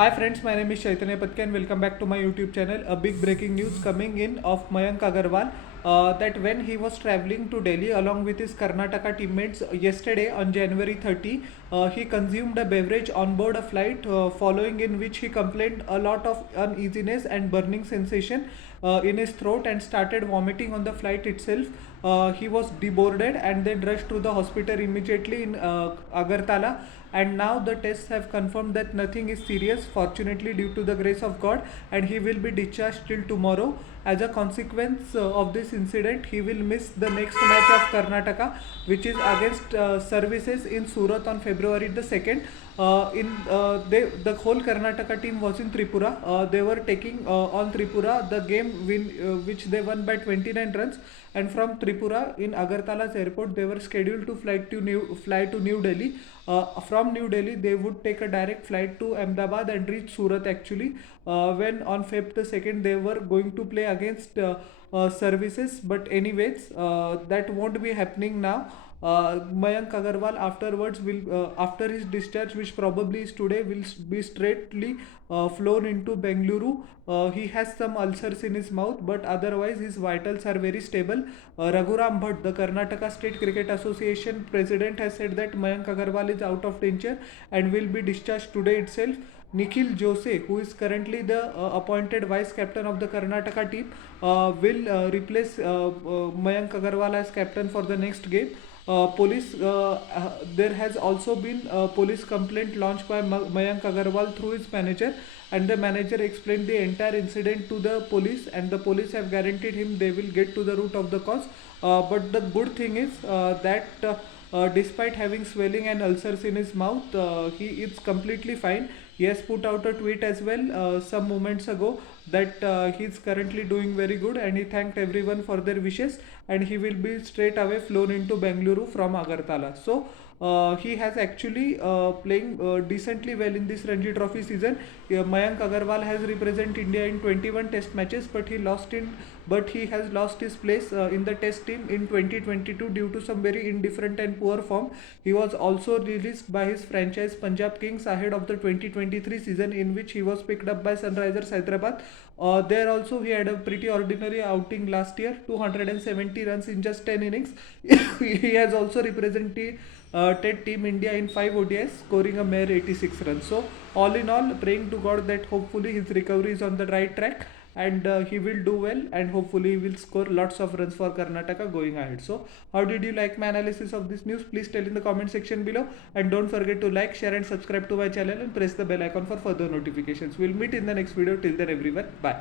Hi friends, my name is Chaitanya Patke and welcome back to my YouTube channel. A big breaking news coming in of Mayank Agarwal that when he was traveling to Delhi along with his Karnataka teammates yesterday on January 30, he consumed a beverage on board a flight following in which he complained a lot of uneasiness and burning sensation in his throat and started vomiting on the flight itself. He was deboarded and then rushed to the hospital immediately in Agartala, and now the tests have confirmed that nothing is serious, fortunately, due to the grace of God, and he will be discharged till tomorrow. As a consequence of this incident, he will miss the next match of Karnataka, which is against Services in Surat on February the 2nd. The whole Karnataka team was in Tripura. They were taking on Tripura the game which they won by 29 runs, and from Tripura in Agartala's airport they were scheduled to fly to New Delhi. From New Delhi they would take a direct flight to Ahmedabad and reach Surat actually, when on Feb the 2nd they were going to play against Services, but anyways that won't be happening now. Mayank Agarwal afterwards will, after his discharge, which probably is today, will be straightly flown into Bengaluru. He has some ulcers in his mouth, but otherwise his vitals are very stable. Raghuram Bhatt, the Karnataka State Cricket Association president, has said that Mayank Agarwal is out of danger and will be discharged today itself. Nikhil Jose, who is currently the appointed vice captain of the Karnataka team, will replace Mayank Agarwal as captain for the next game. There has also been a police complaint launched by Mayank Agarwal through his manager, and the manager explained the entire incident to the police, and the police have guaranteed him they will get to the root of the cause. But the good thing is that despite having swelling and ulcers in his mouth, he is completely fine. He has put out a tweet as well some moments ago that he is currently doing very good, and he thanked everyone for their wishes, and he will be straight away flown into Bengaluru from Agartala. So he has actually playing decently well in this Ranji Trophy season. Mayank Agarwal has represented India in 21 Test matches, but he has lost his place in the Test team in 2022 due to some very indifferent and poor form. He was also released by his franchise Punjab Kings ahead of the 2023 season, in which he was picked up by Sunrisers Hyderabad. There also he had a pretty ordinary outing last year, 270 runs in just 10 innings. He has also represented Team India in 5 ODIs, scoring a mere 86 runs. So all in all, praying to God that hopefully his recovery is on the right track, and he will do well, and hopefully he will score lots of runs for Karnataka going ahead. So how did you like my analysis of this news? Please tell in the comment section below, and don't forget to like, share and subscribe to my channel and press the bell icon for further notifications. We'll meet in the next video. Till then everyone, bye.